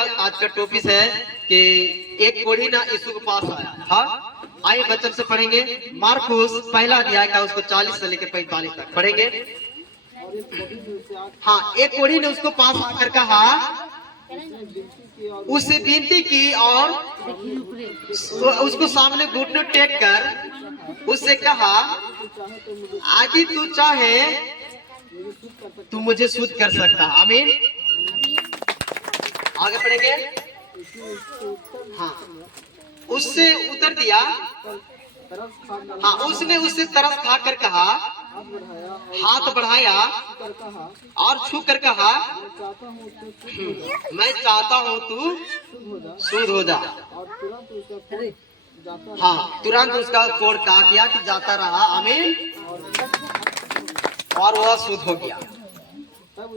आज का टॉपिक है कि एक कोढ़ी ना यीशु के पास आया था। आइए बच्चन से पढ़ेंगे मार्कुस पहला अध्याय का उसको 40 से लेकर 45 तक पढ़ेंगे। हाँ, एक कोढ़ी ने उसको पास आकर कहा, उससे विनती की और उसको सामने घुटने टेक कर उससे कहा, आदि तू चाहे तू मुझे शुद्ध कर सकता। आमीन। आगे पढ़ेंगे। हाँ, उससे उत्तर दिया, हाँ, उसने उससे तरस खाकर कहा, हाथ बढ़ाया और छू कर कहा, मैं चाहता हूँ तू शुद्ध हो जा। हाँ, तुरंत उसका कोढ़ का किया कि जाता रहा। आमीन। और वह शुद्ध हो गया। तब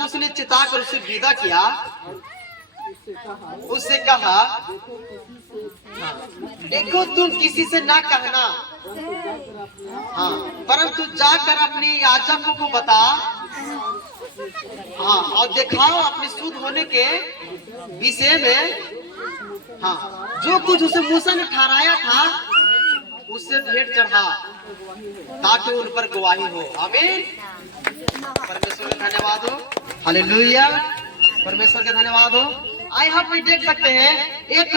उसने चिता कर उसे विदा किया। उससे कहा, देखो तुम किसी से ना कहना, हाँ, परंतु जाकर अपनी याजकों को बता, हाँ, और दिखाओ अपने शुद्ध होने के विषय में, हाँ, जो कुछ उसे मूसा ने ठहराया था उससे भेंट चढ़ा ताकि उन पर गवाही हो। आमीन। परमेश्वर का धन्यवाद हो। हालेलुया। परमेश्वर का धन्यवाद हो। आइए हम भी देख सकते हैं, एक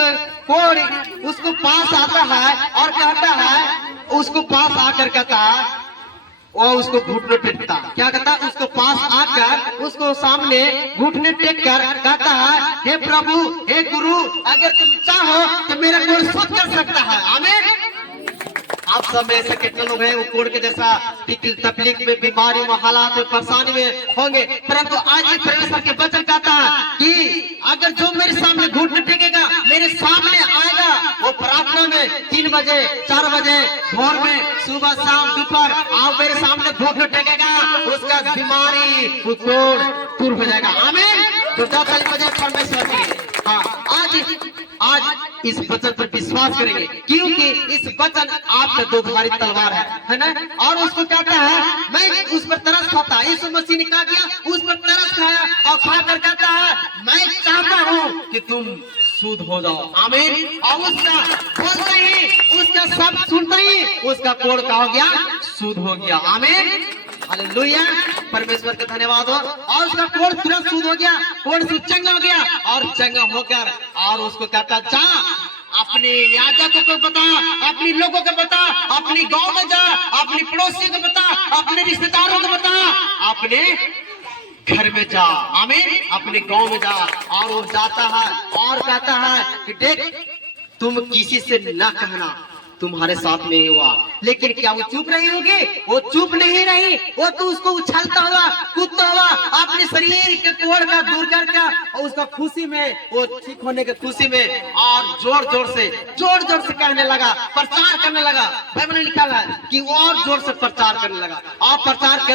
कोढ़ उसको पास आता है और कहता है, उसको पास आकर कहता है, वो उसको घुटने टेकता। क्या कहता है? उसको पास आकर उसको सामने घुटने टेक कर कहता है, हे प्रभु, हे गुरु, अगर तुम चाहो तो मेरा कोढ़ शुद्ध कर सकता है। आमीन। आप सब में ऐसे कितने लोग हैं वो कोढ़ के जैसा तकलीफ में, बीमारी में, हालात में, परेशानी में होंगे, परंतु आज ये परमेश्वर के वचन कहता है कि अगर जो मेरे सामने घुटने टेकेगा, मेरे सामने आएगा, वो प्रार्थना में 3 बजे 4 बजे भोर में, सुबह शाम दोपहर आप मेरे सामने घुटने टेकेगा, उसका बीमारी कोढ़ दूर हो जाएगा। आमीन। तो परमेश्वर की, हाँ, आज इस वचन पर विश्वास करेंगे, क्योंकि इस वचन आपका दोधारी तलवार है ना। और उसको कहता है, मैं उस पर तरस खाता। यीशु मसीह ने क्या किया? उस पर तरस खाया और खाकर कहता है, मैं चाहता हूँ कि तुम शुद्ध हो जाओ। आमीन। और उसका बोलते ही, उसका शब्द सुनते ही उसका कोढ़ का हो गया, शुद्ध हो गया। आमीन। हालेलुया। परमेश्वर का धन्यवाद हो। और उसका कोढ़ तुरंत शुद्ध हो गया, कोढ़ से चंगा हो गया, और चंगा होकर और उसको कहता, जा अपने याजकों को बता, अपने लोगों को बता, अपनी गांव में जा, अपनी पड़ोसियों को बता, अपने रिश्तेदारों को बता, अपने घर में जा। आमीन। अपने गांव में जा। और वो जाता है और कहता है कि देख, तुम किसी से ना कहना, तुम्हारे साथ में हुआ। लेकिन क्या वो चुप रही होगी? वो चुप नहीं रही। वो तो उसको उछलता हुआ, कूदता हुआ, अपने शरीर के कोढ़ का दूर करके, और उसका खुशी में, वो ठीक होने के खुशी में, और जोर जोर से कहने लगा, प्रचार करने लगा। बाइबल में लिखा है कि वो और जोर से प्रचार करने लगा। और प्रचार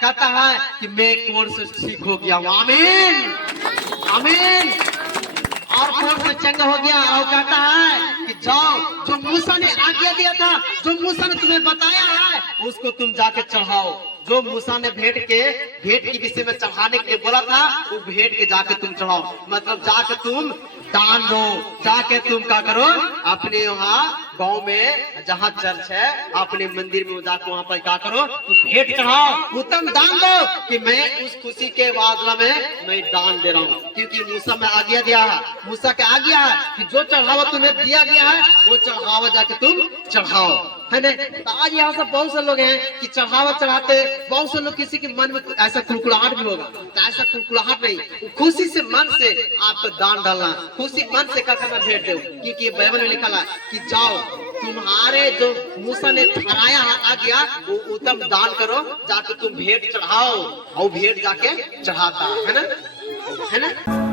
कहता है कि मैं कोढ़ से ठीक हो गया हूँ। आमीन। आमीन। और कोढ़ से चंगा हो गया। और कहता है कि जाओ, जो मूसा ने आज्ञा दिया था, जो मूसा ने तुम्हें बताया है, उसको तुम जाके चढ़ाओ। जो मूसा ने भेंट के विषय में चढ़ाने के लिए बोला था, वो भेंट के जाके तुम चढ़ाओ। मतलब जाके तुम दान दो, जाके तुम क्या करो, अपने वहाँ गांव में जहाँ चर्च है, अपने मंदिर में जाकर वहाँ पर क्या करो, भेंट चढ़ाओ, उत्तम दान दो, कि मैं उस खुशी के बदला में मैं दान दे रहा हूँ। क्योंकि मूसा में आज्ञा दिया है, मूसा का आज्ञा है कि जो चढ़ावा तुम्हें दिया गया है, वो चढ़ावा जाके तुम चढ़ाओ, है ना। तो आज यहाँ से बहुत से लोग हैं कि चढ़ावा चढ़ाते, बहुत से लोग किसी के मन में ऐसा कुड़कुड़ाहट भी होगा, तो ऐसा कुड़कुड़ाहट नहीं, खुशी से मन से आपको दान डालना, खुशी मन से करना, भेंट दो। क्योंकि बाइबल में लिखा है कि जाओ, तुम्हारे जो मूसा ने ठहराया आ गया, वो उत्तम दान करो, जाके तुम भेंट चढ़ाओ, और भेंट जाके चढ़ाता है ना।